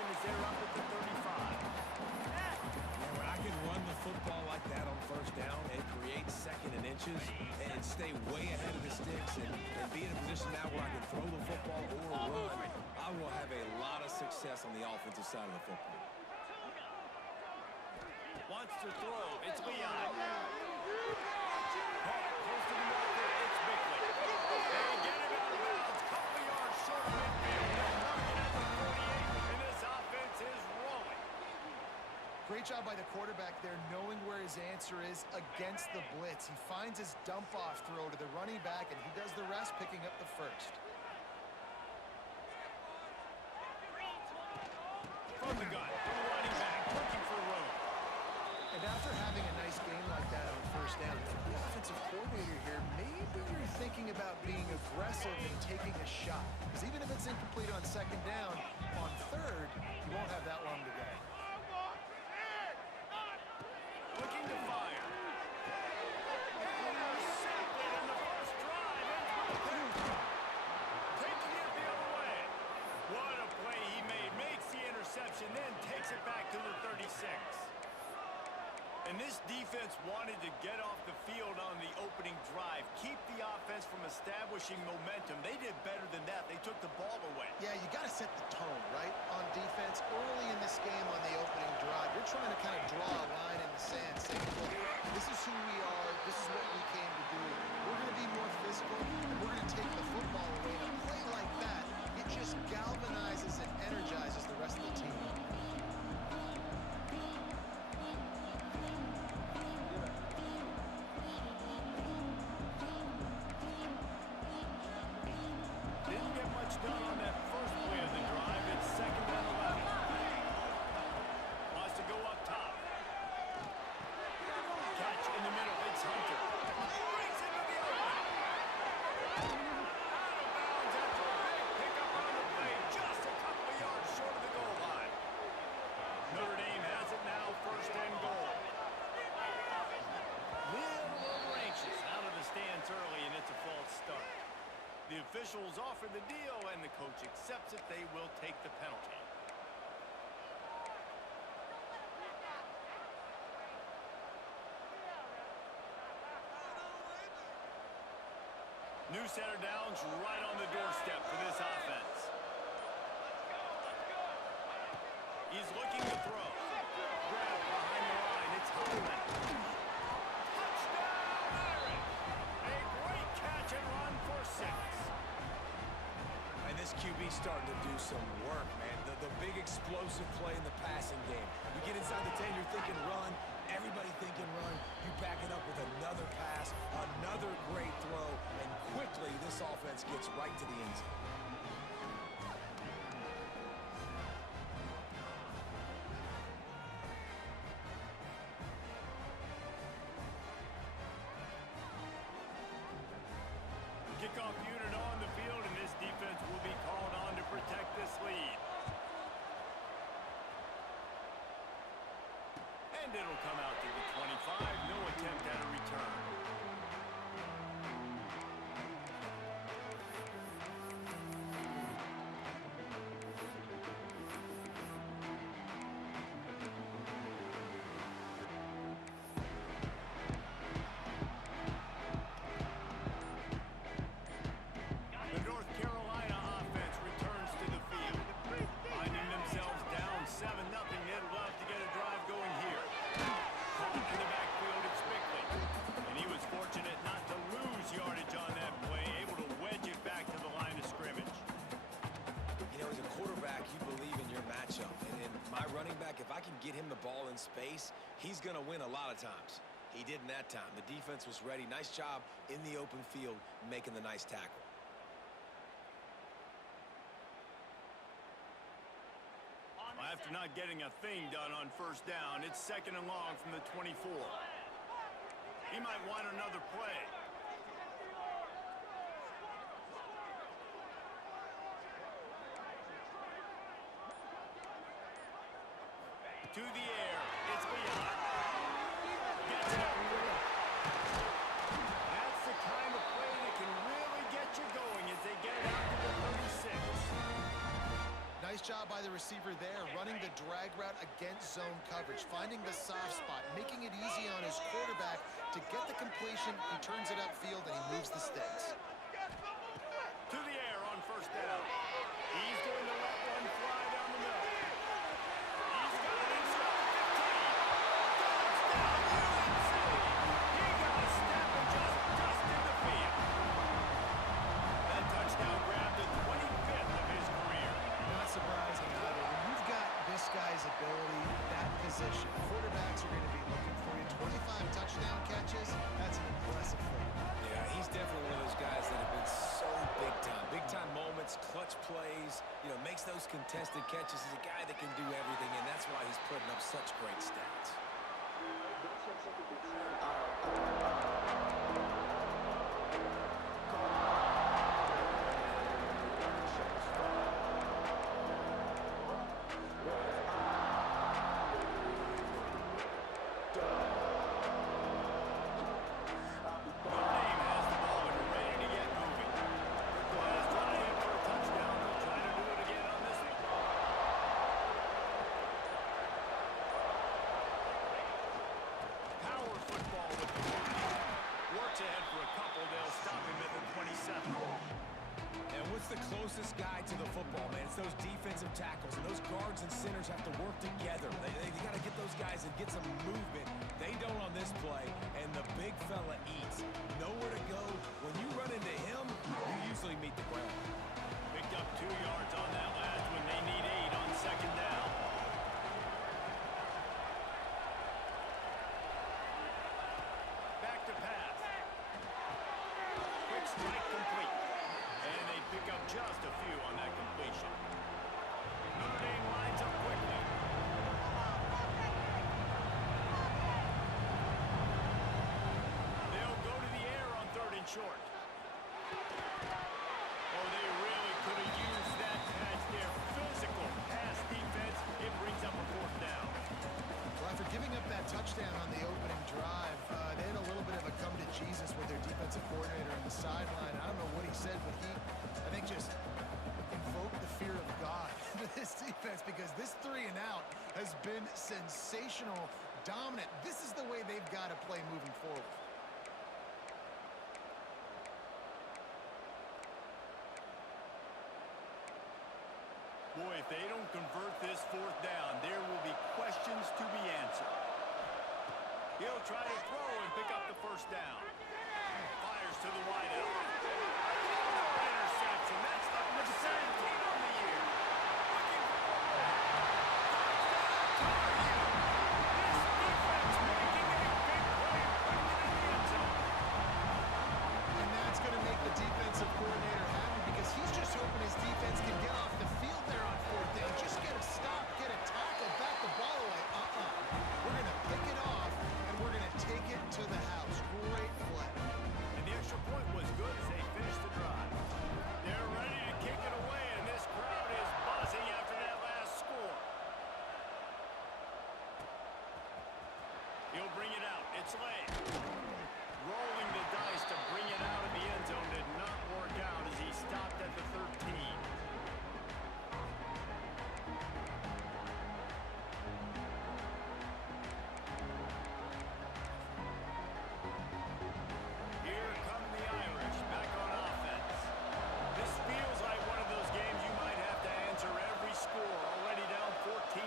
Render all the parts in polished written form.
possession as they're up at the 35. Yeah, when I can run the football like that on first down and create second and inches and stay way ahead of the sticks and be in a position now where I can throw the football or run, I will have a lot of success on the offensive side of the football. Wants to throw. It's Leon. Close to the marker. It's Bickley. They get him out of bounds. Couple of yards short of midfield. They'll mark it at the 48, and this offense is rolling. Great job by the quarterback there, knowing where his answer is against the blitz. He finds his dump-off throw to the running back, and he does the rest, picking up the first. From the gun, the running back, looking for room. And after having a nice game like that on first down, if you're the offensive coordinator here, maybe you're thinking about being aggressive and taking a shot. Because even if it's incomplete on second down, on third, you won't have that long to go. Looking to fire. Intercepted in the first drive into the pick. Taking it the other way. What a play he made. Makes the interception, then takes it back to the 36. And this defense wanted to get off the field on the opening drive, keep the offense from establishing momentum. They did better than that. They took the ball away. Yeah, you got to set the tone, right, on defense early in this game on the opening drive. You're trying to kind of draw a line in the sand, saying, look, this is who we are, this is what we came to do. We're going to be more physical, and we're going to take the football away. And a play like that, it just galvanizes and energizes the rest of the team. Done on that first play of the drive. It's second and 11. Wants to go up top. Catch in the middle. It's Hunter. Brings him to the open. Out of bounds after a big pickup on the play. Just a couple of yards short of the goal line. Notre Dame has it now, first and goal. Little over anxious. Out of the stands early, and it's a false start. The officials offer the deal, and the coach accepts it. They will take the penalty. New center downs right on the doorstep for this offense. He's looking to throw. Grab behind the line. It's Holman. Touchdown, Irish! A great catch and run for 6. And this QB's starting to do some work, man. The big explosive play in the passing game. You get inside the 10, you're thinking run. Everybody thinking run. You back it up with another pass, another great throw, and quickly this offense gets right to the end zone. Kickoff unit on the field, and this defense will be called on to protect this lead. And it'll come out to the 25. No attempt at a return. The North Carolina offense returns to the field. Finding themselves down 7-0, they'd love to get a drive going here. Caught in the backfield, it's Bickley. And he was fortunate not to lose yardage on that play, able to wedge it back to the line of scrimmage. You know, as a quarterback, you believe in your matchup. And in my running back, if I can get him the ball in space, he's going to win a lot of times. He did in that time. The defense was ready. Nice job in the open field making the nice tackle. After not getting a thing done on first down, it's second and long from the 24. He might want another play. To the air. It's Leon. Gets it. That's the kind of play that can really get you going as they get it out to the 36. Nice job by the receiver there, running the drag route against zone coverage, finding the soft spot, making it easy on his quarterback to get the completion. He turns it upfield, and he moves the sticks. To the air on first down. He's going to let one fly down the middle. He's got it inside the 15. Touchdown, UNC! He got a step and just in the field. That touchdown grabbed the 25th of his career. Not surprising either. When you've got this guy's ability, that position, quarterbacks are going to be looking for you. 25 touchdown catches, that's an impressive thing. Yeah, he's definitely one of those guys that have been so big time. Big time moments, clutch plays, makes those contested catches. He's a guy that can do everything, and that's why he's putting up such great stats. The closest guy to the football, man. It's those defensive tackles, and those guards and centers have to work together. They got to get those guys and get some movement. They don't on this play, and the big fella eats. Nowhere to go. When you run into him, you usually meet the ground. Picked up 2 yards on that last one. They need 8 on second down. Back to pass. Quick strike complete. And they pick up just a few on that completion. Notre Dame lines up quickly. They'll go to the air on 3rd and short. Oh, they really could have used that pass there. Physical pass defense. It brings up a 4th down. Well, after giving up that touchdown on the opening drive, they had a little bit of a come to Jesus with their defensive coordinator on the sideline. I don't know what he said, but he, I think, just invoked the fear of God into this defense, because this 3 and out has been sensational, dominant. This is the way they've got to play moving forward. Boy, if they don't convert this 4th down, there will be questions to be answered. He'll try to throw and pick up the 1st down. Fires to the wideout. Another interception. That's number 17 on the year. Looking for more. This defense making a big play and putting it in the end zone. And that's going to make the defensive coordinator happy, because he's just hoping his defense can get off the field there on 4th down. Just get a stop, get a tackle, back the ball away. We're going to pick it off, and we're going to take it to the house. Great play. And the extra point was good as they finished the drive. They're ready to kick it away, and this crowd is buzzing after that last score. He'll bring it out. It's Lane. Rolling the dice to bring it out of the end zone did not work out as he stopped at the 13. Here come the Irish back on offense. This feels like one of those games you might have to answer every score, already down 14-7.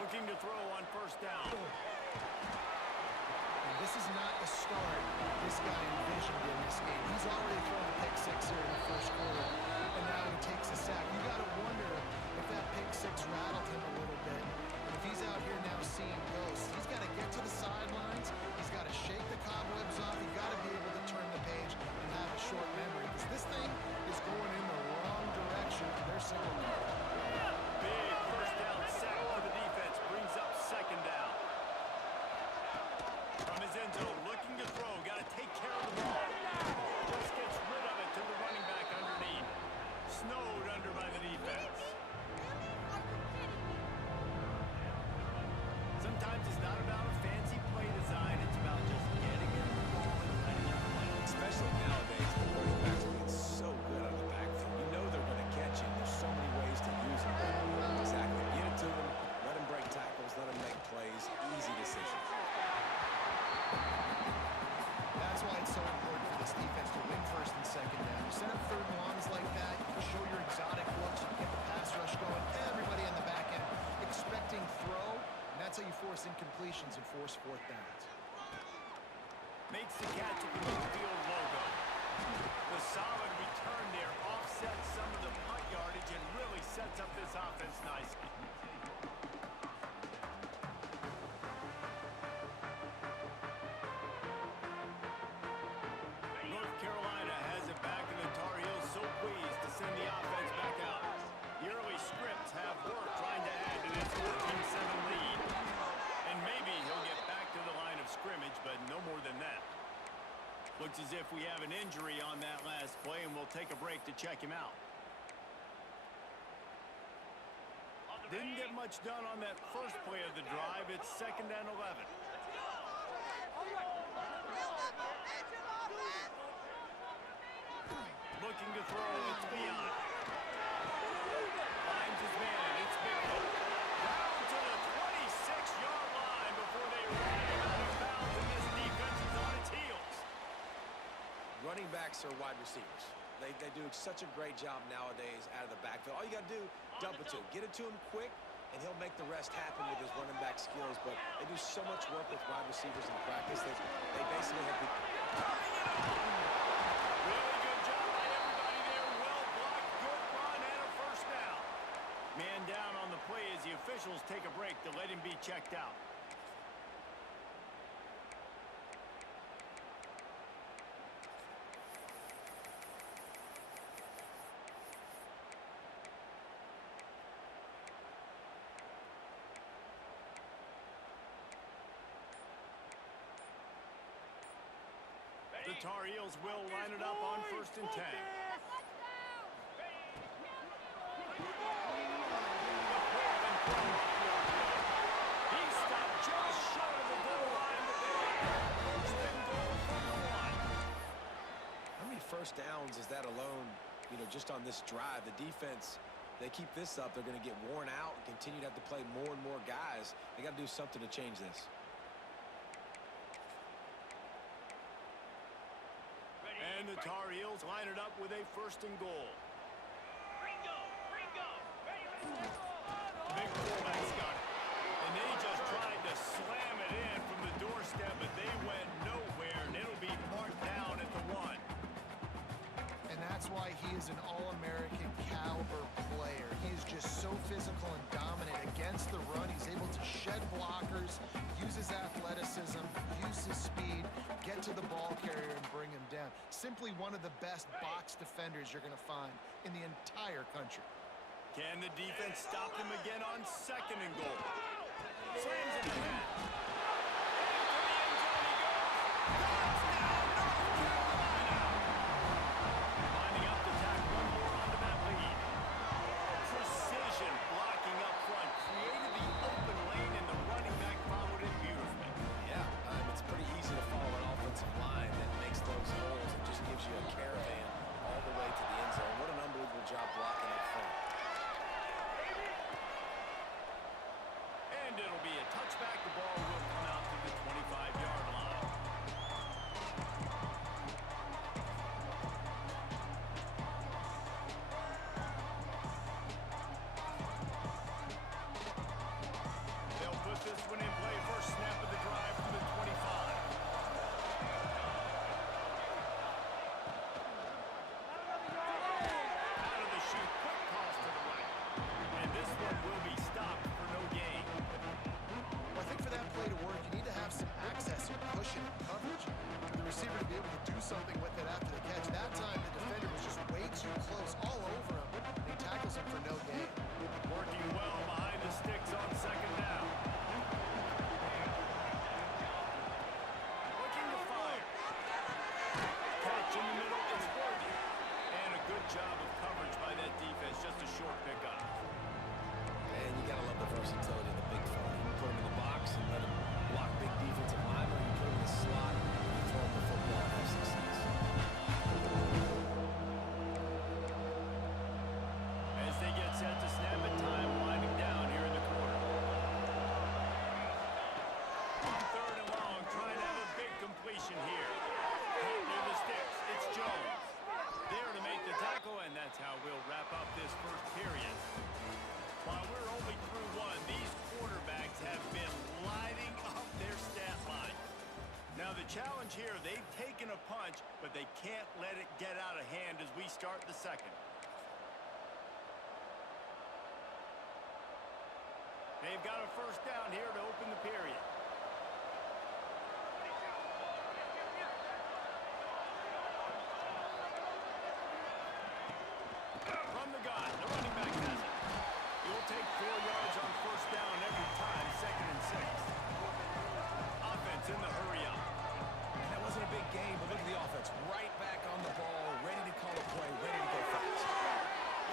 Looking to throw on 1st down. And this is not the start this guy envisioned in this game. He's already thrown a pick 6 here in the 1st quarter, and now he takes a sack. You got to wonder if that pick 6 rattled him a little bit. And if he's out here now seeing ghosts, he's got to get to the sidelines. He's got to shake the cobwebs off. He's got to be able to turn the page and have a short memory, because this thing is going in the wrong direction. They're signaling. Big 1st down sack for the defense. Brings up 2nd down. From his end zone, looking to throw. Got to take care of the ball. situations and force fourth downs. Makes the catch at the midfield logo. The solid return there offsets some of the punt yardage and really sets up this offense nicely. North Carolina has it back, and the Tar Heels so pleased to send the offense back out. The early scripts have worked trying to add to this 14-7 lead. And maybe he'll get back to the line of scrimmage, but no more than that. Looks as if we have an injury on that last play, and we'll take a break to check him out. Didn't get much done on that first play of the drive. It's 2nd and 11. Looking to throw, it's beyond. Finds his man, it's Bickle. Down to the 26-yard line before they ride him out of bounds, and this defense is on its heels. Running backs are wide receivers. They do such a great job nowadays out of the backfield. All you got to do, dump it to him. Get it to him quick, and he'll make the rest happen with his running back skills. But they do so much work with wide receivers in practice that they basically have been... Really good job by everybody there. Well blocked, good run, and a first down. Man down on the play as the officials take a break to let him be checked out. The Tar Heels will line it up on 1st and 10. He stopped just short of the goal line, but they got 1st and goal from the 1. How many first downs is that alone, just on this drive? The defense, they keep this up, they're going to get worn out and continue to have to play more and more guys. They got to do something to change this. And the Tar Heels line it up with a 1st and goal. Big fullback's got it. And they just tried to slam it in from the doorstep, but they went nowhere, and it'll be marked down at the 1. And that's why he is an All-American caliber player. He is just so physical and dominant against the run. He's able to shed blockers, use his athleticism, use his speed, get to the ball carrier and bring him down. Simply one of the best box defenders you're going to find in the entire country. Can the defense stop him again on 2nd and goal? Slams it in that. Lining up to tack one more onto that lead. Precision blocking up front created the open lane, and the running back followed it beautifully. Yeah, it's pretty easy to follow an offensive line that makes those holes and just gives you a caravan all the way to the end zone. What an unbelievable job blocking up front. And it'll be a touchback. The ball will come out to the 25-yard line. They'll put this one in play. First snap of the drive from the 25. Out of the chute, quick toss to the right. And this one will be stopped for no gain. Well, I think for that play to work, you need to have some access and cushion and coverage for the receiver to be able to do something with it after the catch. That time, the defender was just way too close, all over him, and he tackles him for no gain. Working well behind the sticks on 2nd down. Looking to fire. Catch in the middle, it's worthy. And a good job of coverage by that defense, just a short pickup. And you got to love the versatility of the big fella. You put him in the box and let him block big defensive linemen. You put him in the slot, you throw him the football and have success. As they get set to snap it, time winding down here in the quarter. 3rd and long, trying to have a big completion here. Caught near the sticks, it's Jones. There to make the tackle, and that's how we'll wrap up this first period. While we're only through one, these quarterbacks have been lighting up challenge here. They've taken a punch, but they can't let it get out of hand as we start the second. They've got a first down here to open the period. From the gun, the running back has it. He'll take 4 yards on first down every time, 2nd and 6. Offense in the hurry-up. And that wasn't a big game, but look at the offense. Right back on the ball, ready to call a play, ready to go fast.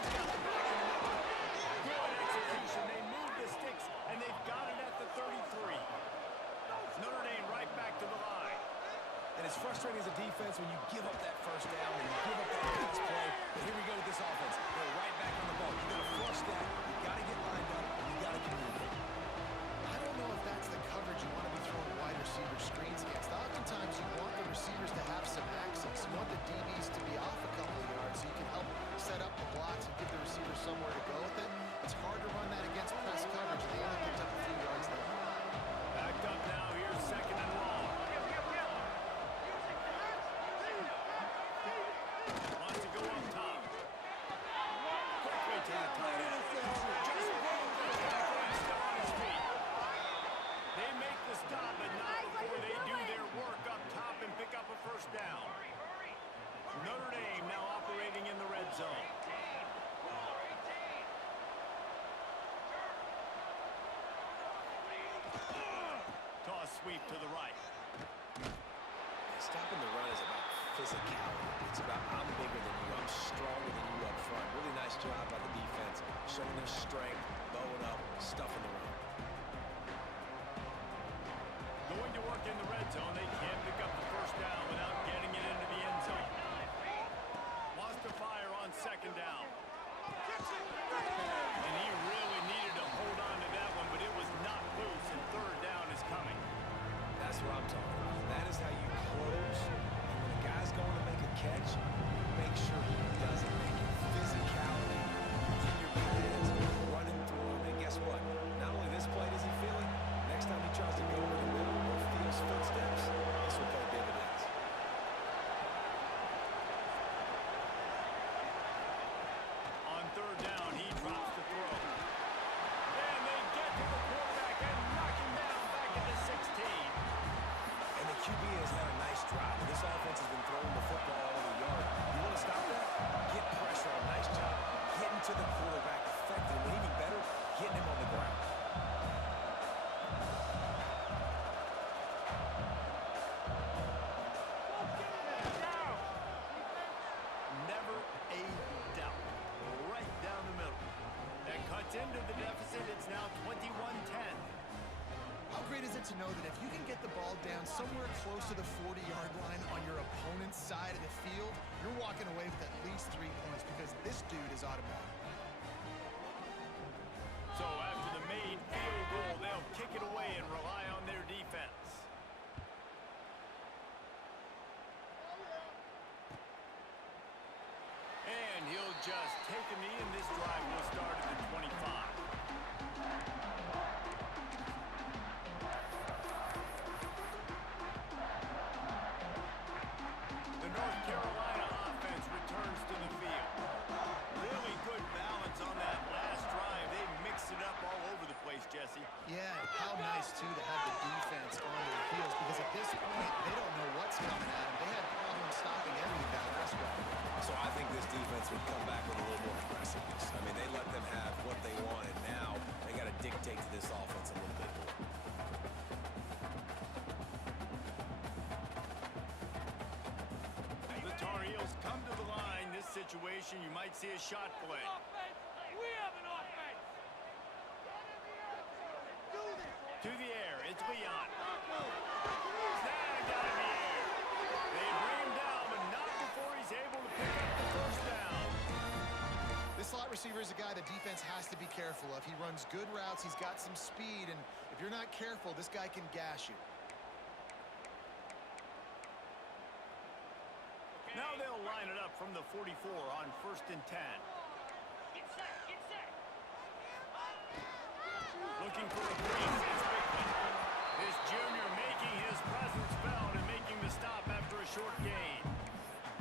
He's got the back in the middle. Good execution. They move the sticks, and they've got it at the 33. Notre Dame right back to the line. And it's frustrating as a defense when you give up that first down and you give up that pass play. But here we go with this offense. They're right back on the ball. You got to flush that. You got to get lined up, and you got to communicate. I don't know if that's the coverage you want to be throwing wide receiver screens against. Oftentimes, you want the receivers to have some access. You want the DBs to be off a couple of yards so you can help set up the blocks and give the receiver somewhere to go with it. It's hard to run that against press coverage, and they only picked up a few yards there. Backed up now. Here's 2nd and long. Wants to go up top. Quickly to the tight end. Just broke the tackle and still on his feet. They make the stop, but not before they do their work up top and pick up a first down. Notre Dame now operating in the red zone. Toss sweep to the right. Stopping the run is about physicality. It's about I'm bigger than you, I'm stronger than you up front. Really nice job by the defense, showing their strength, bowing up, stuffing the run. Going to work in the red zone. They can't pick up the first down without getting it into the end zone. Wants to fire on 2nd down. And he really needed to hold on to that one, but it was not loose, and 3rd down is coming. That's what I'm talking about. That is how you close. And when a guy's going to make a catch, you make sure he doesn't make it. Physicality, using your pads, running through him. And guess what? Not only this play does he feel it, next time he tries to go over the middle or feels footsteps, this will pay dividends. On 3rd down, he drops the throw. And they get to the quarterback and knock him down back at the 16. And the QB has had a nice drive. This offense has been throwing the football all over the yard. You want to stop that? Get pressure on. Nice job. Getting to the quarterback effective. And even better, getting him on the ground. Never a doubt. Right down the middle. That cuts into the deficit. It's now 21-10. How great is it to know that if you can get the ball down somewhere close to the 40-yard line on your opponent's side of the field, you're walking away with at least 3 points because this dude is automatic. So after the made field goal, they'll kick it away and rely on their defense. And he'll just take a knee, and this drive will start at the 25. The North Carolina offense returns to the field. Really good balance on that last drive. They mixed it up all over the place, Jesse. Yeah, how nice, too, to have the defense on their heels because at this point, they don't know what's coming at them. They had problems stopping everything that last drive. So I think this defense would come back with a little more aggressiveness. I mean, they let them have what they wanted. Now they got to dictate to this offense a little bit more. The Tar Heels come to the line. This situation, you might see a shot play. We have an offense. To the air, it's Leon. Snag out of the air. They bring him down, but not before he's able to pick up the first down. This slot receiver is a guy the defense has to be careful of. He runs good routes, he's got some speed, and if you're not careful, this guy can gash you. Now they'll line it up from the 44 on 1st and 10. Get set, get set. Looking for a break. It's Bickman. This junior making his presence felt and making short gain.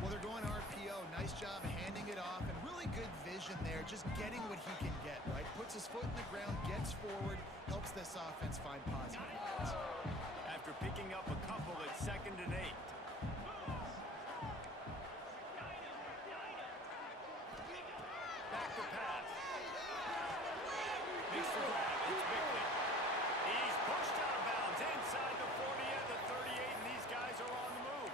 Well, they're going RPO. Nice job handing it off, and really good vision there, just getting what he can get, right? Puts his foot in the ground, gets forward, helps this offense find positive yards. After picking up a couple at 2nd and 8. Back to pass. Makes the grab. It's Bickley. He's pushed out of bounds inside the 40 and the 38, and these guys are on the move.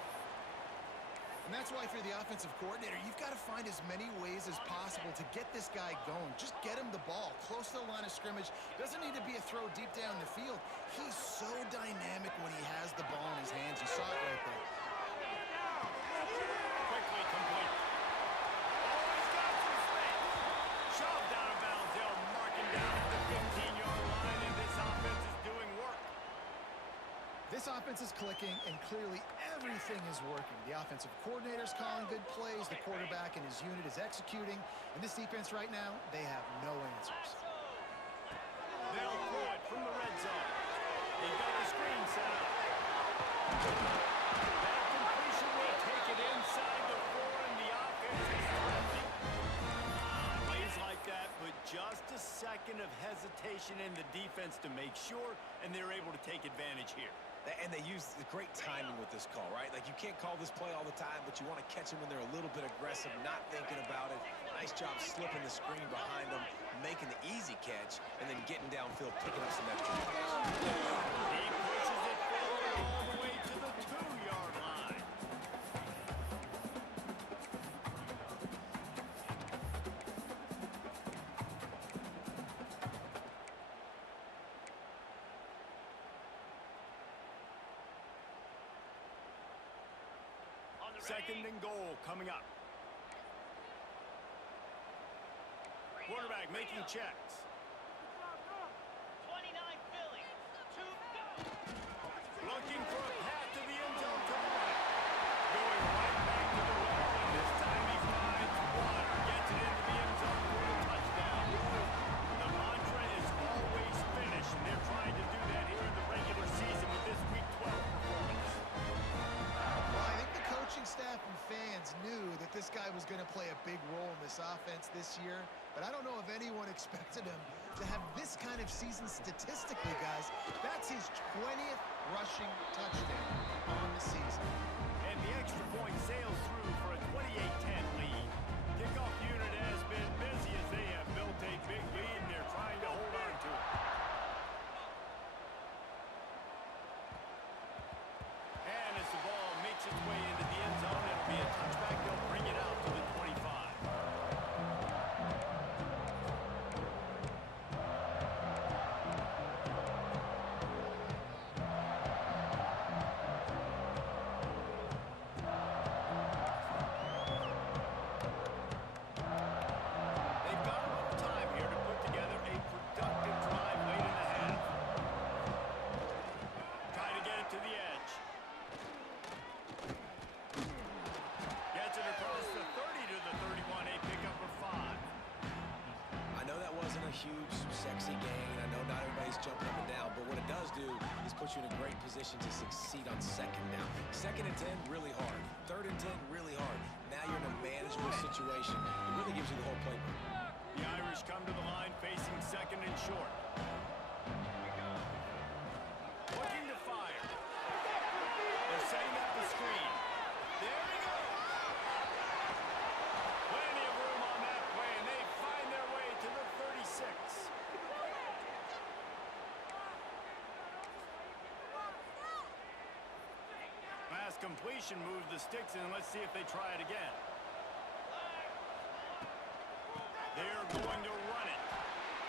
And that's why if you're the offensive coordinator, you've got to find as many ways as possible to get this guy going. Just get him the ball close to the line of scrimmage. Doesn't need to be a throw deep down the field. He's so dynamic when he has the ball in his hands. You saw it right there. Quickly complete. Oh, he's got some space. Shoved out of bounds. They'll mark him down at the 15-yard line, and this offense is doing work. This offense is clicking, and clearly everything is working. The offensive coordinator's calling good plays. The quarterback and his unit is executing. And this defense right now, they have no answers. They'll throw it from the red zone. They've got the screen set up. That completion will take it inside the 4, and the offense is threatening. Plays like that, but just a second of hesitation in the defense to make sure, and they're able to take advantage here. And they use the great timing with this call, right? Like, you can't call this play all the time, but you want to catch them when they're a little bit aggressive, not thinking about it. Nice job slipping the screen behind them, making the easy catch, and then getting downfield, picking up some extra yards. He pushes it forward all the way to the 2-yard line. Second and goal coming up. Quarterback making checks. 29 Philly. 2 go. Looking for a path to the end zone to the right. Going right back to the wall, and this time he finds water. Gets it into the end zone for a touchdown. The mantra is always finish, and they're trying to do that here in the regular season with this Week 12 performance. Well, I think the coaching staff and fans knew that this guy was going to play a big role in this offense this year, but I don't know if anyone expected him to have this kind of season statistically, guys. That's his 20th rushing touchdown on the season. And the extra point sails through for a 28-10 lead. Kickoff unit has been busy as they have built a big lead, and they're trying to hold on to it. And as the ball makes its way into the end zone, it'll be a touchback. They'll bring it out to the 25. They've got a little time here to put together a productive drive late in the half. Try to get it to the edge. Gets it across the 30 to the 31, a pickup of 5. I know that wasn't a huge, sexy gain. I know not everybody's jumping up and down, but what it does do is put you in a great position to succeed on 2nd down. 2nd and 10, really hard. 3rd and 10, really hard. Now you're in a manageable situation. It really gives you the whole playbook. The Irish come to the line facing 2nd and short. Looking to fire. They're setting up the screen. There he goes. Plenty of room on that play, and they find their way to the 36. Pass completion moves the sticks in. Let's see if they try it again. They're going to run it.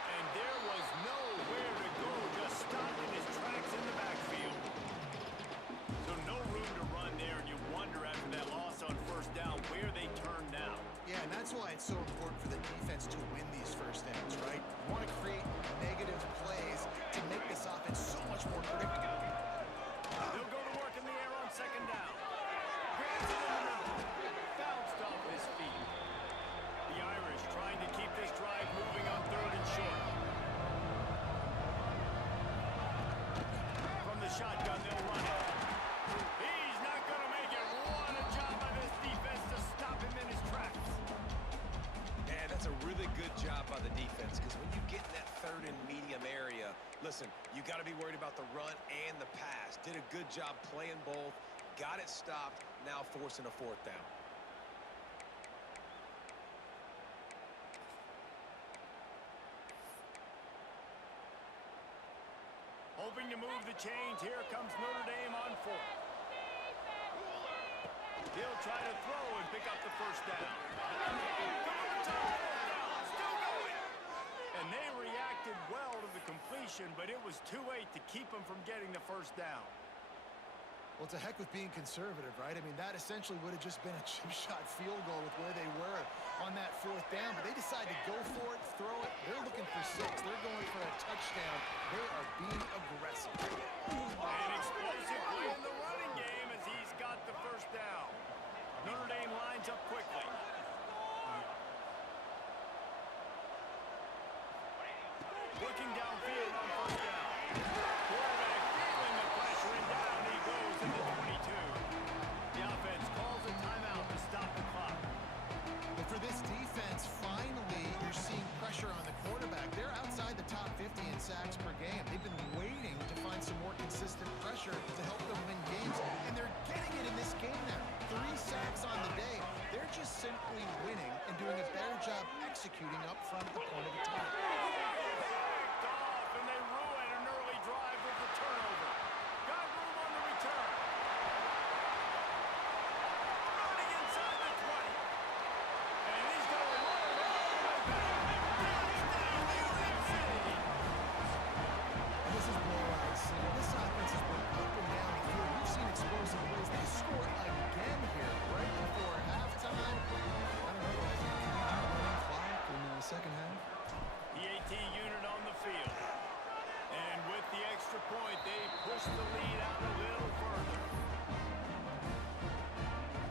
And there was nowhere to go, just stopped in his tracks in the backfield. So no room to run there, and you wonder after that loss on 1st down where they turn now. Yeah, and that's why it's so important for the defense to win these first downs, right? You want to create negative plays to make this offense so much more predictable. They'll go to work in the air on 2nd down. Grabs it in the middle. Bounced off his feet. The Irish trying to keep this drive moving on 3rd and short. From the shotgun, they'll run it. He's not going to make it. What a good job by the defense, because when you get in that third and medium area, listen, you got to be worried about the run and the pass. Did a good job playing both, got it stopped, now forcing a fourth down. Hoping to move the chains. Here comes Notre Dame on fourth. He'll try to throw and pick up the first down. Still going. And they reacted well to the completion, but it was too late to keep them from getting the first down. Well, it's a heck with being conservative, right? I mean, that essentially would have just been a chip shot field goal with where they were on that fourth down, but they decided to go for it, throw it. They're looking for 6. They're going for a touchdown. They are being aggressive. An explosive play in the running game as he's got the first down. Notre Dame lines up quickly. Looking downfield on first down. Quarterback feeling the pressure and down he goes in the 22. The offense calls a timeout to stop the clock. But for this defense, finally, you're seeing pressure on the quarterback. They're outside the top 50 in sacks per game. They've been waiting to find some more consistent pressure to help them win games, and they're getting it in this game now. 3 sacks on the day. They're just simply winning and doing a better job executing up front at the point of attack. Picked off, and they ruin an early drive with the turnover. Got room on the return. Running inside the 20. And he's going to roll all the way back. Touchdown, Union City. This is blowout city. This offense has been up and down the field. We've seen explosive plays. They score again here right before halftime. I don't know, guys. Can we do running clock in the second half? The AT unit on the field. And with the extra point, they push the lead out a little further.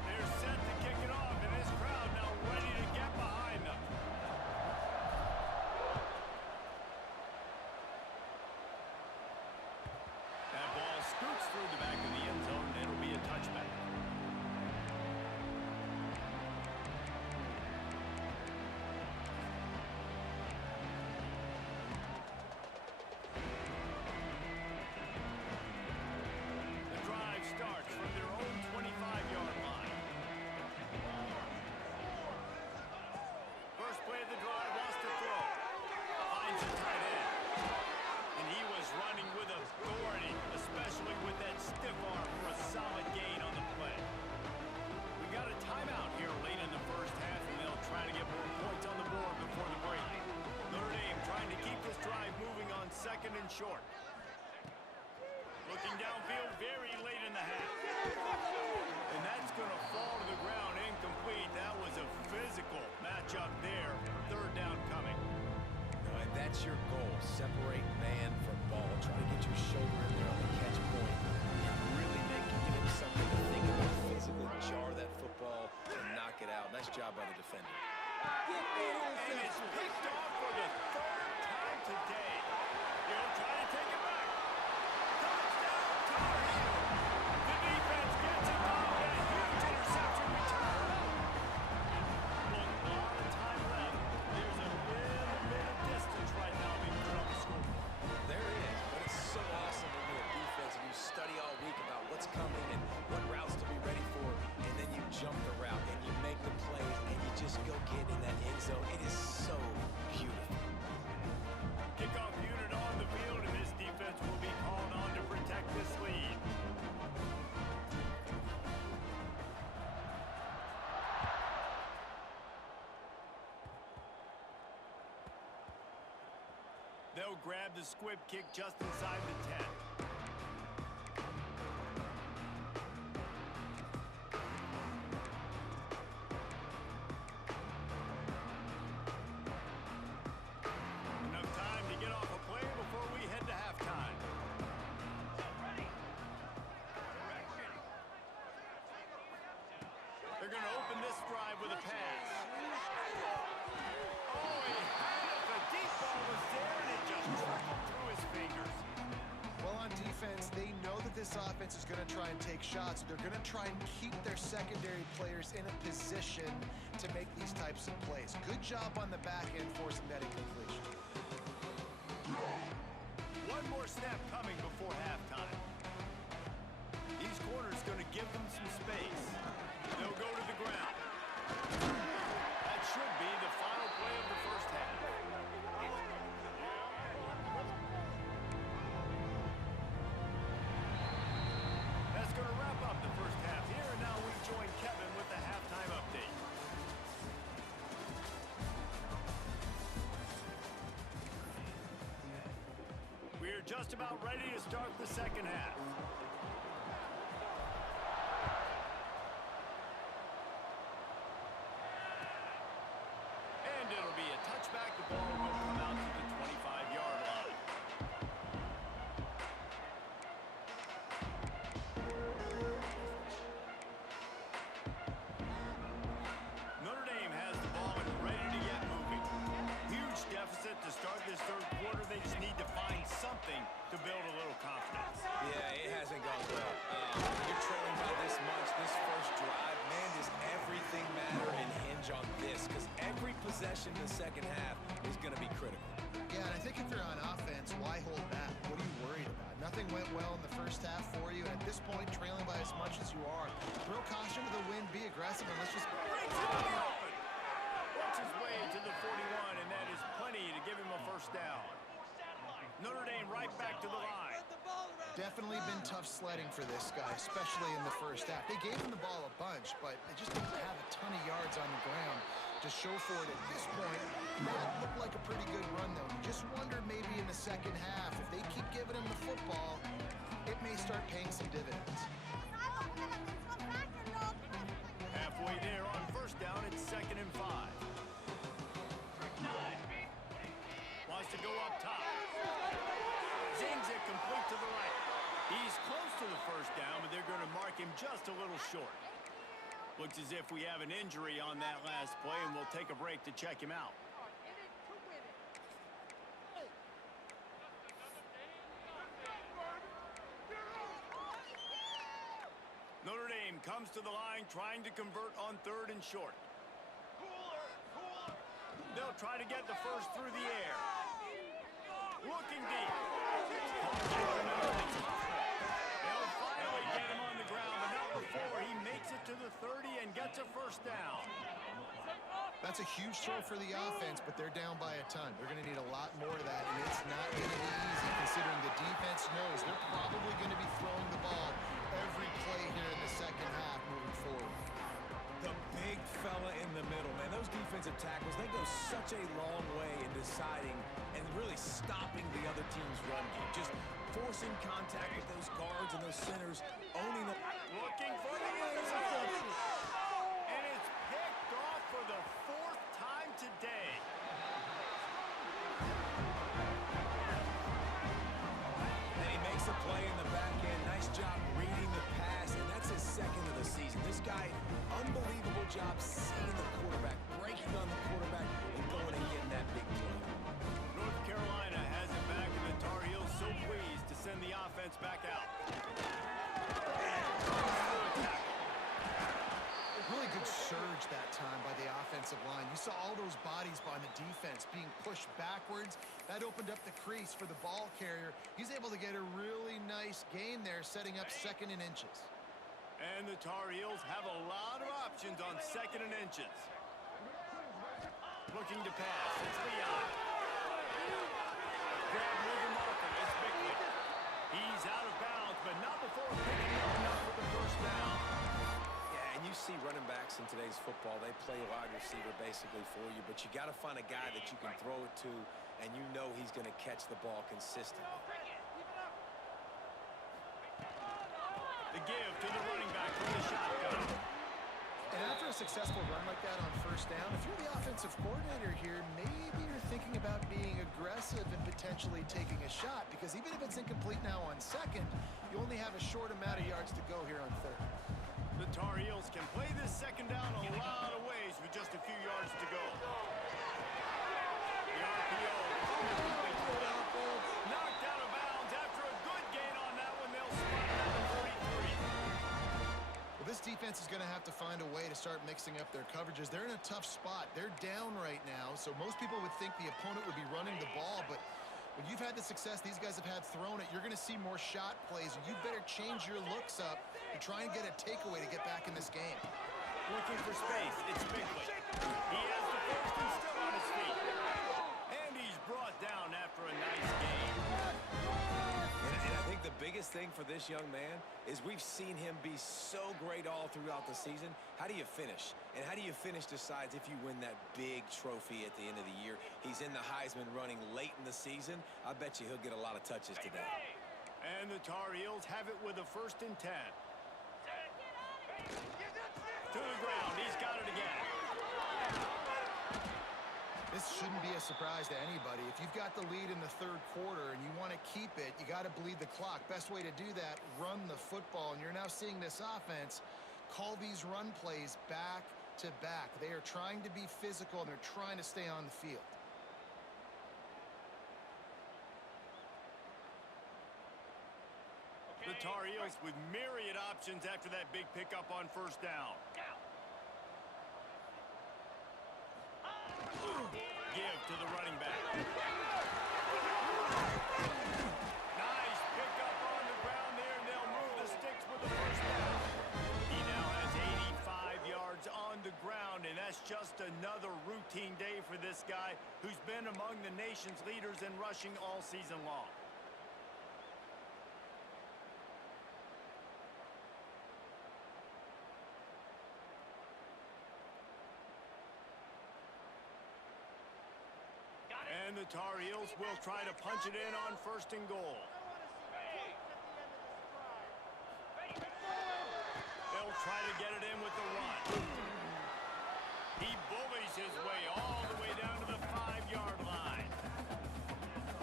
They're set to kick it off, and this crowd now ready to get behind them. That ball scoots through the back of the end zone, and it'll be a touchback. The drive starts from their own 25-yard line. First play of the drive, wants to throw. Finds a tight end. And he was running with authority, especially with that stiff arm for a solid gain on the play. We got a timeout here late in the first half, and they'll try to get more points on the board before the break. Notre Dame trying to keep this drive moving on second and short. Looking downfield very late in the half. And that's going to fall to the ground incomplete. That was a physical matchup there. Third down coming. And that's your goal. Separate man from ball. Try to get your shoulder in there on the catch point and really give him something to think about. Physically jar that football and knock it out. Nice job by the defender. And it's picked off for the third time today. He'll try to take it back. Touchdown, Tar Heels. The defense gets it off. A huge interception return. Look, a lot of time left. There's a little bit of distance right now between the score. There is, but it's so awesome when you're a defense and you study all week about what's coming and what routes to be ready for, and then you jump the route and you make the plays and you just go get in that end zone. It is so beautiful. Kickoff unit on the field, and this defense will be called on to protect this lead. They'll grab the squib kick just inside the 10. Enough time to get off a play before we head to halftime. They're going to open this drive with a pass. Oh, he had it. The deep ball was there, and it just trickled through his fingers. Well, on defense, they know that this offense is going to try and take shots. They're going to try and keep their secondary players in a position to make these types of plays. Good job on the back end forcing that incompletion. One more snap coming before halftime. These corners going to give them some space. They'll go to the ground. That should be the final play of the first half. That's going to wrap up the first half here, and now we join Kevin with the halftime update. We're just about ready to start the second half. And it'll be a touchback. The ball will come out to the 25-yard line. Notre Dame has the ball and ready to get moving. Huge deficit to start this third quarter. They just need to find something to build a little confidence. Yeah, it hasn't gone well. You're trailing by this much, this first drive. Man, does everything matter and hinge on this? Because every possession in the second half is going to be critical. Yeah, and I think if you're on offense, why hold back? What are you worried about? Nothing went well in the first half for you, and at this point, trailing by as much as you are, throw caution to the wind, be aggressive, and let's just... Breaks it in the open. Works his way to the 41, and that is plenty to give him a first down. Notre Dame right back to the line. Definitely been tough sledding for this guy, especially in the first half. They gave him the ball a bunch, but they just didn't have a ton of yards on the ground to show for it at this point. That looked like a pretty good run, though. You just wondered maybe in the second half, if they keep giving him the football, it may start paying some dividends. Halfway there on first down, it's 2nd and 5. Wants to go up top. Zings it complete to the right. He's close to the first down, but they're going to mark him just a little short. Looks as if we have an injury on that last play, and we'll take a break to check him out. Notre Dame comes to the line trying to convert on 3rd and short. They'll try to get the first through the air. Looking deep. They'll finally get him on the ground, but not before he makes it to the 30 and gets a first down. That's a huge throw for the offense, but they're down by a ton. They're going to need a lot more of that, and it's not going to be easy considering the defense knows they're probably going to be throwing the ball every play here in the second half moving forward. The big fella in the middle, man. Those defensive tackles, they go such a long way in deciding and really stopping the other team's run game. Just forcing contact with those guards and those centers, owning the... Looking for the end zone. And it's picked off for the 4th time today. And he makes a play in the back end. Nice job reading the pass, and that's his 2nd of the season. This guy, unbelievable job seeing the quarterback, breaking on the quarterback, and going and getting that big play. North Carolina has it back, and the Tar Heels so pleased to send the offense back out. Really good surge that time by the offensive line. You saw all those bodies by the defense being pushed backwards. That opened up the crease for the ball carrier. He's able to get a really nice gain there, setting up 2nd and inches. And the Tar Heels have a lot of options on 2nd and inches. Looking to pass. It's Leon. Grab moving marker. It's Bickley. He's out of bounds, but not before picking up enough for the first down. Yeah, and you see running backs in today's football, they play wide receiver basically for you, but you got to find a guy that you can throw it to, and you know he's going to catch the ball consistently. The give to the running back from the shotgun. And after a successful run like that on first down, if you're the offensive coordinator here, maybe you're thinking about being aggressive and potentially taking a shot, because even if it's incomplete now on 2nd, you only have a short amount of yards to go here on 3rd. The Tar Heels can play this 2nd down a lot of ways with just a few yards to go. The RPO. Knocked out of bounds after a good gain on that one. They'll spot it at the 43. Well, this defense defense is going to have to find a way to start mixing up their coverages. They're in a tough spot. They're down right now, so most people would think the opponent would be running the ball, but when you've had the success these guys have had throwing it, you're going to see more shot plays, and you better change your looks up to try and get a takeaway to get back in this game. Looking for space. It's Binkley. He has the first and still on his feet. And he's brought down after a nice game. And I think the biggest thing for this young man is we've seen him be so great all throughout the season. How do you finish? And how do you finish decides if you win that big trophy at the end of the year. He's in the Heisman running late in the season. I bet you he'll get a lot of touches today. And the Tar Heels have it with a 1st and 10. To the ground. He's got it again. This shouldn't be a surprise to anybody. If you've got the lead in the third quarter and you want to keep it, you got to bleed the clock. Best way to do that, run the football. And you're now seeing this offense call these run plays back to back. They are trying to be physical, and they're trying to stay on the field. The Tar Heels with myriad options after that big pickup on 1st down. Give to the running back. Nice pickup on the ground there, and they'll move the sticks with the 1st down. He now has 85 yards on the ground, and that's just another routine day for this guy who's been among the nation's leaders in rushing all season long. And the Tar Heels will try to punch it in on 1st and goal. They'll try to get it in with the run. He bullies his way all the way down to the 5-yard line.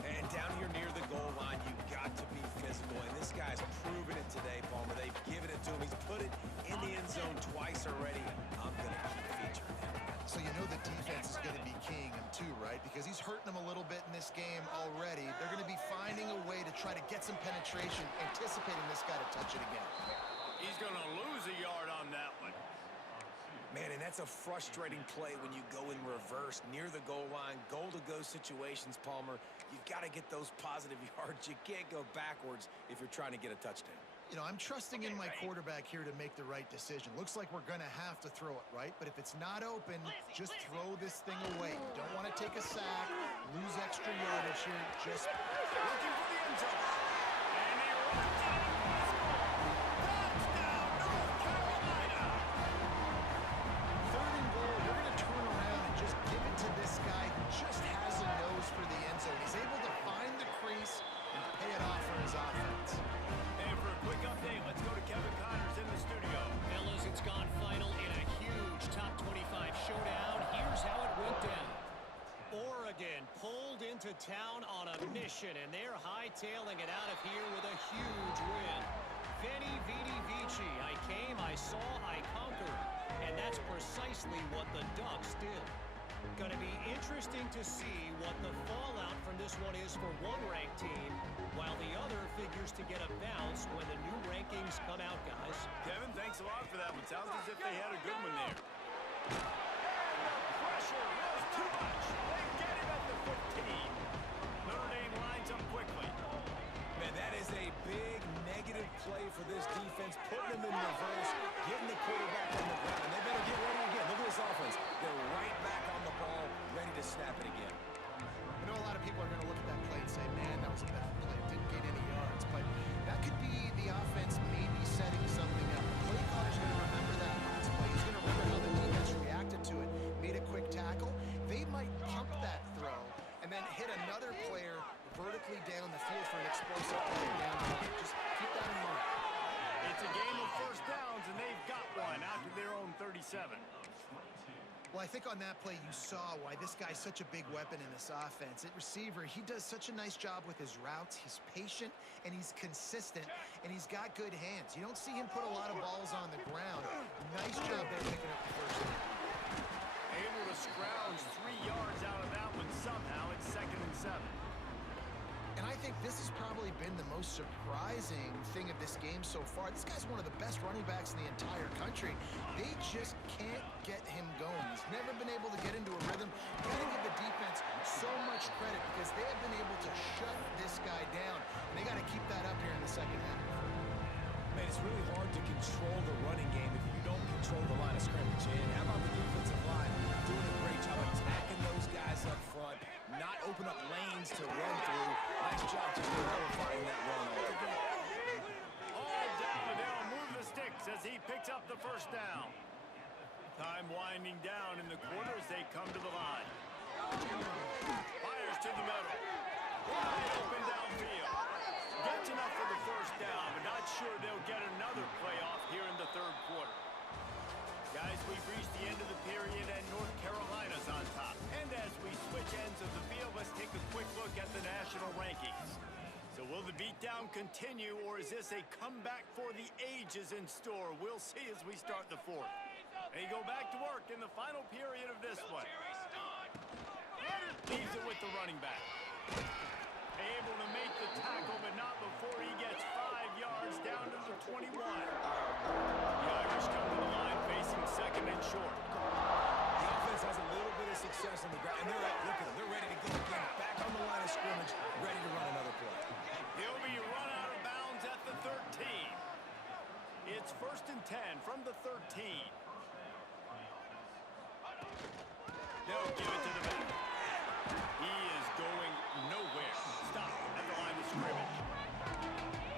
And down here near the goal line, you've got to be physical. And this guy's proven it today, Palmer. They've given it to him. He's put it in the end zone twice already. I'm going to keep featuring him. So you know the defense is going to be keying him too, right? Because he's hurting them a little bit in this game already. They're going to be finding a way to try to get some penetration, anticipating this guy to touch it again. He's going to lose a yard on that one. Man, and that's a frustrating play when you go in reverse near the goal line, goal-to-go situations, Palmer. You've got to get those positive yards. You can't go backwards if you're trying to get a touchdown. You know, I'm trusting in my quarterback here to make the right decision. Looks like we're going to have to throw it, right? But if it's not open, just throw this thing away. You don't want to take a sack, lose extra yardage here. Just looking for the end zone. And he runs it. Touchdown, North Carolina. 3rd and goal. You're going to turn around and just give it to this guy who just has a nose for the end zone. He's able to find the crease and pay it off for his offense. For a quick update, let's go to Kevin Connors in the studio. Fellas, it's gone final in a huge top 25 showdown. Here's how it went down. Oregon pulled into town on a mission, and they're hightailing it out of here with a huge win. Veni, vidi, vici. I came, I saw, I conquered. And that's precisely what the Ducks did. Going to be interesting to see what the fallout from this one is for one ranked team, while the other figures to get a bounce when the new rankings come out, guys. Kevin, thanks a lot for that one. Sounds as if they had a good one there. And the pressure was too much. They get him at the 15. Notre Dame lines up quickly. Man, that is a big negative play for this defense, putting them in reverse, getting the quarterback on the ground. And they better get ready again. Look at this offense. They're right back on the ball, ready to snap it again. I know a lot of people are going to look at that play and say, man, that was a bad play. It didn't gain any yards. But that could be the offense maybe setting something up. The play caller's going to remember that last play. He's going to remember how the defense reacted to it, made a quick tackle. They might pump that throw and then hit another player vertically down the field for an explosive play down the line. Just keep that in mind. It's a game of 1st downs, and they've got one after their own 37. Well, I think on that play you saw why this guy's such a big weapon in this offense. At receiver, he does such a nice job with his routes. He's patient, and he's consistent, and he's got good hands. You don't see him put a lot of balls on the ground. Nice job there picking up the 1st down. Able to scrounge 3 yards out of that one somehow. It's 2nd and 7. And I think this has probably been the most surprising thing of this game so far. This guy's one of the best running backs in the entire country. They just can't get him going. He's never been able to get into a rhythm. You got to give the defense so much credit because they have been able to shut this guy down. And they got to keep that up here in the second half. Man, it's really hard to control the running game if you don't control the line of scrimmage. And how about the defensive line doing a great job attacking those guys up front, not open up lanes to run through. Nice job just nullifying that run altogether. All down, they'll move the sticks as he picks up the first down. Time winding down in the quarter as they come to the line. Fires to the middle. Wide open downfield. Gets enough for the first down, but not sure they'll get another playoff here in the third quarter. Guys, we've reached the end of the period, and North Carolina's on top. And as we switch ends of the field, let's take a quick look at the national rankings. So will the beatdown continue, or is this a comeback for the ages in store? We'll see as we start the fourth. They go back to work in the final period of this one. Leaves it with the running back. Able to make the tackle, but not before he gets 5 yards down to the 21. The Irish come to the line facing second and short. The offense has a little bit of success on the ground, and they're look at them. They're ready to go again. Back on the line of scrimmage, ready to run another play. He'll be run out of bounds at the 13. It's 1st and 10 from the 13. They'll give it to the back. He is going nowhere. Stop at the line of scrimmage.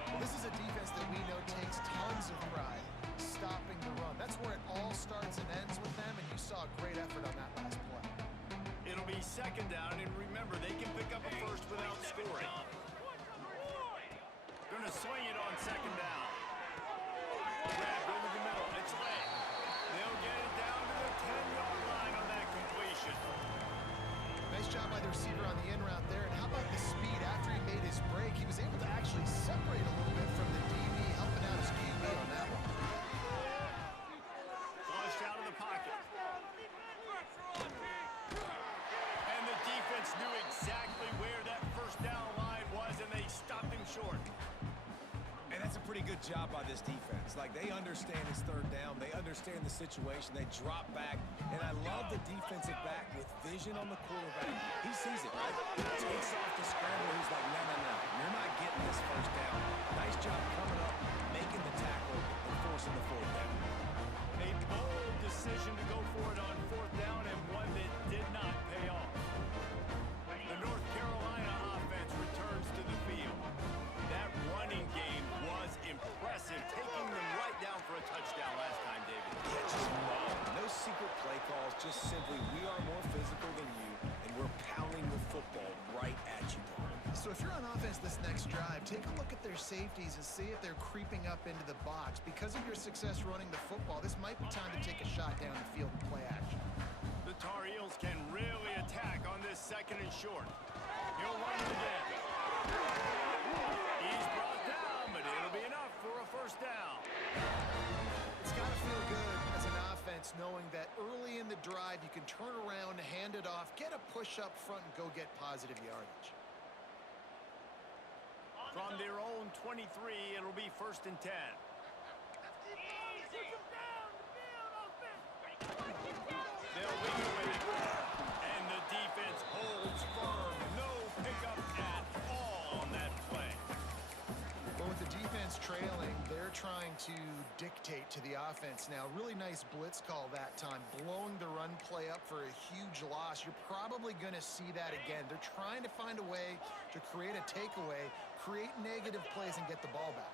Well, this is a defense that we know takes tons of pride stopping the run. That's where it all starts and ends with them, and you saw a great effort on that last play. It'll be second down, and remember, they can pick up a first without scoring. Gonna swing it on second down. Grab over the middle. It's late. They'll get it down to the 10-yard line on that completion. Nice job by the receiver on the in route there. And how about the speed after he made his break? He was able to actually separate a little bit from the DB, helping out his QB on that one. Flushed out of the pocket. And the defense knew exactly where that first down line was, and they stopped him short. And that's a pretty good job by this defense. Like, they understand it's third down. They understand the situation. They drop back. And I love the defensive back with vision on the quarterback. He sees it, right? Takes off the scramble. He's like, no, no, no. You're not getting this first down. Nice job coming up, making the tackle, and forcing the fourth down. A bold decision to go for it on fourth down, and one that did not pay off. The North Carolina offense returns to the field. That running game was impressive, taking them right down for a touchdown last time, David. Yeah, just no secret play calls, just simply we are more physical than you, and we're pounding the football right at you, Don. So if you're on offense this next drive, take a look at their safeties and see if they're creeping up into the box. Because of your success running the football, this might be time to take a shot down the field and play action. The Tar Heels can really attack on this second and short. He'll run it again. He's brought down, but it'll be enough for a first down. It's got to feel good as an offense knowing that early in the drive you can turn around, hand it off, get a push up front, and go get positive yardage. From their own 23, it'll be 1st and 10. They'll lead with it. And the defense holds firm. No pickup at all on that play. Well, with the defense trailing, they're trying to dictate to the offense now. Really nice blitz call that time, blowing the run play up for a huge loss. You're probably going to see that again. They're trying to find a way to create a takeaway, create negative plays, and get the ball back.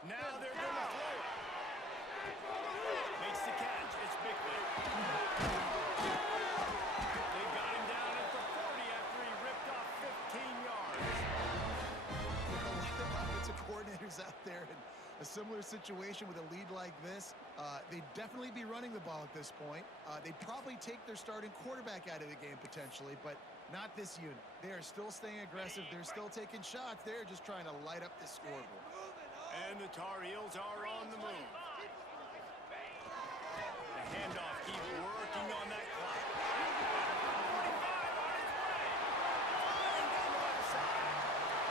Now they're going to throw it. Makes the catch. It's Bickley. They got him down at the 40 after he ripped off 15 yards. A lot of offensive coordinators out there in a similar situation with a lead like this. They'd definitely be running the ball at this point. They'd probably take their starting quarterback out of the game potentially, but not this unit. They are still staying aggressive. They're still taking shots. They're just trying to light up the scoreboard. And the Tar Heels are on the move. Handoff, keep working on that clock. 45 on its way. Flying down the left side.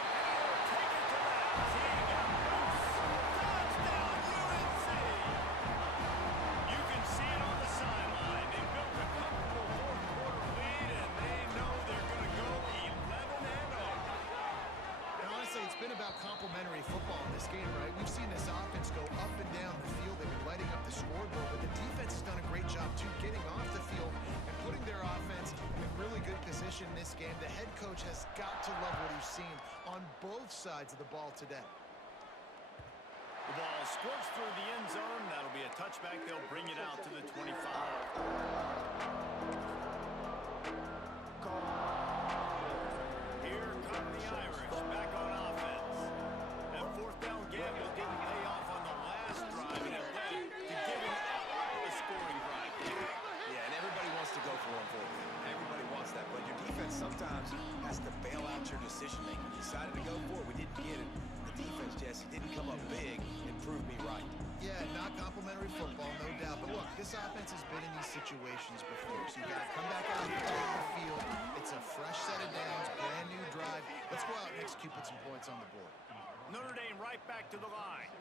And he'll take it to the house. He got loose. Touchdown, UNC. You can see it on the sideline. They built a comfortable fourth-quarter lead, and they know they're going to go 11-0. And honestly, it's been about complementary football in this game, right? We've seen this offense go up and down the field. They've been lighting up the scoreboard, but the defense has done a great job, too, getting off the field and putting their offense in really good position in this game. The head coach has got to love what he's seen on both sides of the ball today. The ball squirts through the end zone. That'll be a touchback. They'll bring it out to the 25. Here come the Irish back on offense. That fourth down gamble didn't pay off on the last drive, and it led to giving up a scoring drive. Yeah, and everybody wants to go for one for it. Everybody wants that, but your defense sometimes has to bail out your decision-making. You decided to go for it. We didn't get it. The defense, Jesse, didn't come up big and prove me right. Yeah, not complimentary football, no doubt. But look, this offense has been in these situations before, so you got to come back out here on the field. It's a fresh set of downs, brand new drive. Let's go out and execute, put some points on the board. Notre Dame right back to the line.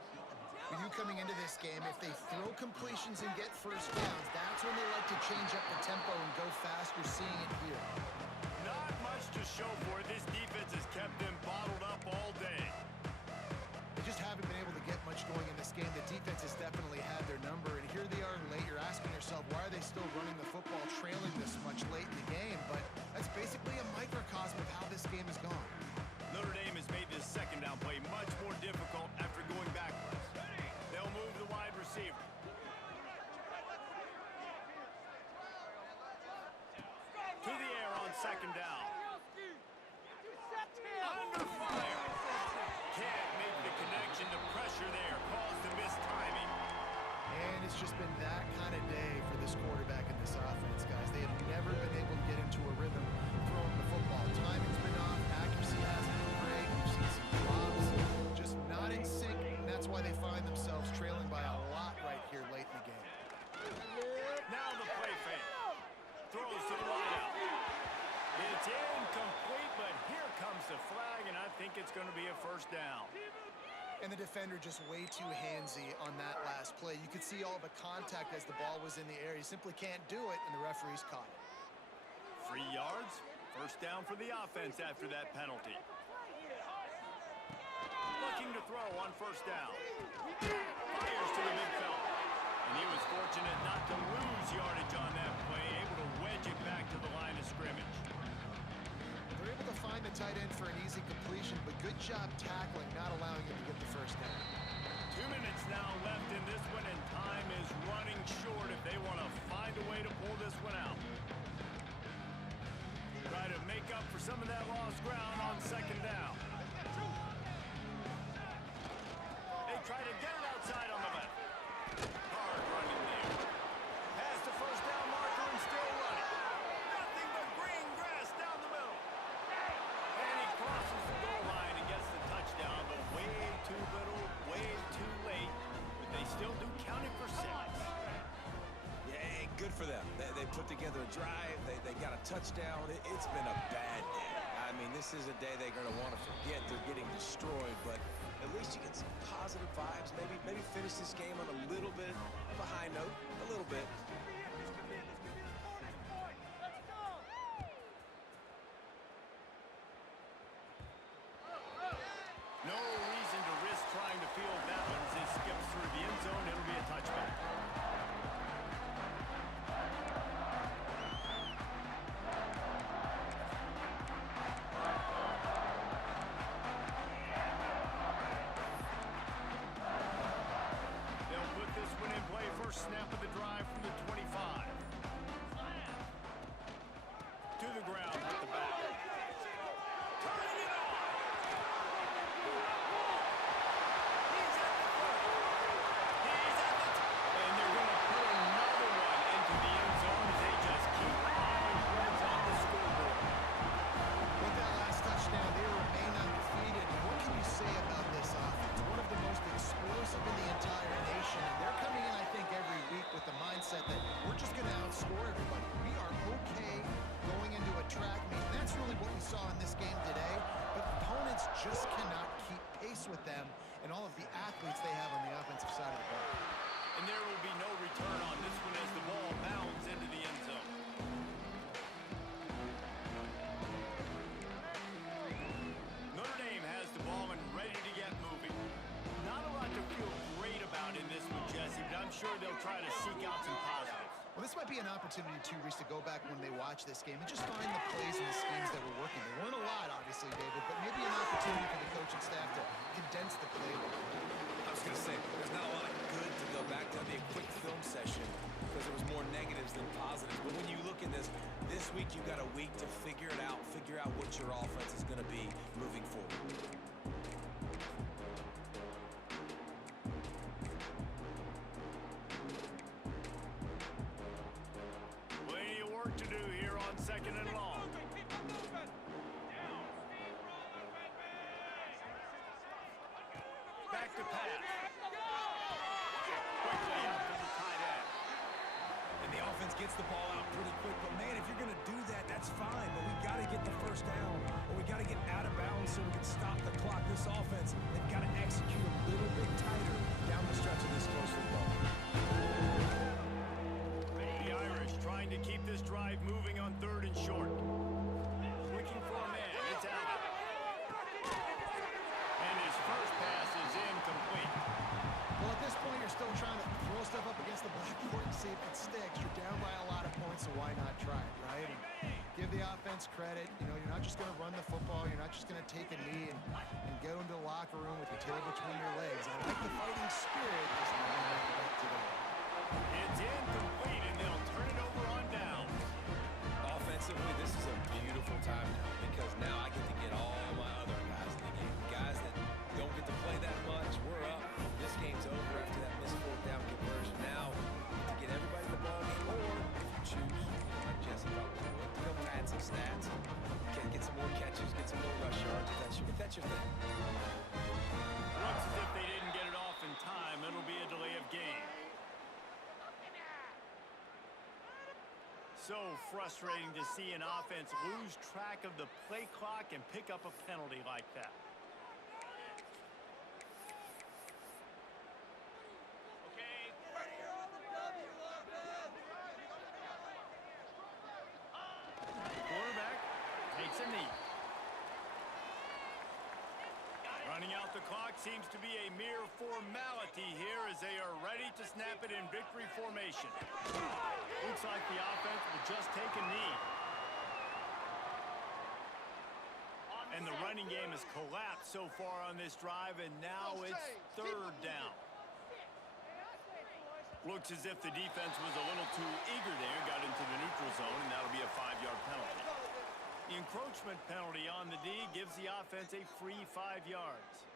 With you coming into this game, if they throw completions and get first downs, that's when they like to change up the tempo and go fast. We're seeing it here. Not much to show for it. This defense has kept them bottled up all day. They just haven't been able to get much going in this game. The defense has definitely had their number, and here they are late. You're asking yourself, why are they still running the football, trailing this much late in the game? But that's basically a microcosm of how this game has gone. Notre Dame has made this second down play much more difficult after going backwards. They'll move the wide receiver. To the air on second down. Under fire. Can't make the connection. The pressure there caused the missed timing. And it's just been that kind of day for this quarterback and this offense, guys. They have never been able to get into a rhythm throwing the football. Timing's been off. Accuracy hasn't been great. We've seen some drops. Just not in sync, and that's why they find themselves trailing by a lot right here late in the game. Now the play fake. Throws to the wideout. It's incomplete, but here comes the flag, and I think it's going to be a first down. And the defender just way too handsy on that last play. You could see all the contact as the ball was in the air. He simply can't do it, and the referee's caught it. 3 yards. First down for the offense after that penalty. Looking to throw on first down. Fires to the big fella. And he was fortunate not to lose yardage on that play, able to wedge it back to the line of scrimmage. They're able to find the tight end for an easy completion, but good job tackling, not allowing him to get the first down. 2 minutes now left in this one, and time is running short if they want to find a way to pull this one out. Try to make up for some of that lost ground on second down. They try to get it outside on the left. Hard running there. Past the first down marker and still running. Nothing but green grass down the middle. And he crosses the goal line and gets the touchdown, but way too little, way too late. But they still do count it for 6. Yeah, good for them. They put together a drive. They got a touchdown. It's been a bad day. I mean, this is a day they're going to want to forget. They're getting destroyed, but at least you get some positive vibes. Maybe finish this game on a little bit of a high note. A little bit. No reason to risk trying to field that one as it skips through the end zone. It'll be a touchback. They'll put this one in play. First snap of the drive from the 25. just cannot keep pace with them and all of the athletes they have on the offensive side of the ball. And there will be no return on this one as the ball bounds into the end zone. Notre Dame has the ball and ready to get moving. Not a lot to feel great about in this one, Jesse, but I'm sure they'll try to seek out some positives. Well, this might be an opportunity, too, Reese, to go back when they watch this game and just find the plays and the schemes that were working. There weren't a lot, obviously, David, but maybe an opportunity for the coaching staff to condense the playbook. I was going to say, there's not a lot of good to go back to the quick film session because there was more negatives than positives. But when you look at this week you've got a week to figure it out, figure out what your offense is going to be moving forward. Plenty of work to do here on 2nd and long. Back to pass. Quickly out to the tight end. And the offense gets the ball out pretty quick. But, man, if you're going to do that, that's fine. But we got to get the first down, or we got to get out of bounds so we can stop the clock. This offense, they've got to execute a little bit tighter down the stretch of this close football. The Irish trying to keep this drive moving on 3rd and short. Looking for a man. It's out. And his first pass is incomplete. Well, at this point, you're still trying to throw stuff up against the blackboard and see if it sticks. You're down by a lot of points, so why not try it, right? And give the offense credit. You know, you're not just going to run the football. You're not just going to take a knee and go into the locker room with your tail between your legs. I like the fighting spirit. Just not enough of that today. It's incomplete, and they'll turn it over on downs. Offensively, this is a beautiful time now because now I get to get all my other guys in the game. Guys that don't get to play that much. We're up. This game's over after that missed 4th down conversion. Now, to get everybody in the ball game, or if you choose, like Jesse probably would, to go pad some stats, get some more catches, get some more rush yards, if that's your thing. Looks as if they didn't get it off in time. It'll be a delay of game. So frustrating to see an offense lose track of the play clock and pick up a penalty like that. Quarterback takes a knee. Running out the clock seems to be a mere formality here as they are ready to snap it in victory formation. Looks like the offense will just take a knee. And the running game has collapsed so far on this drive, and now it's 3rd down. Looks as if the defense was a little too eager there, got into the neutral zone, and that'll be a 5-yard penalty. The encroachment penalty on the D gives the offense a free 5 yards.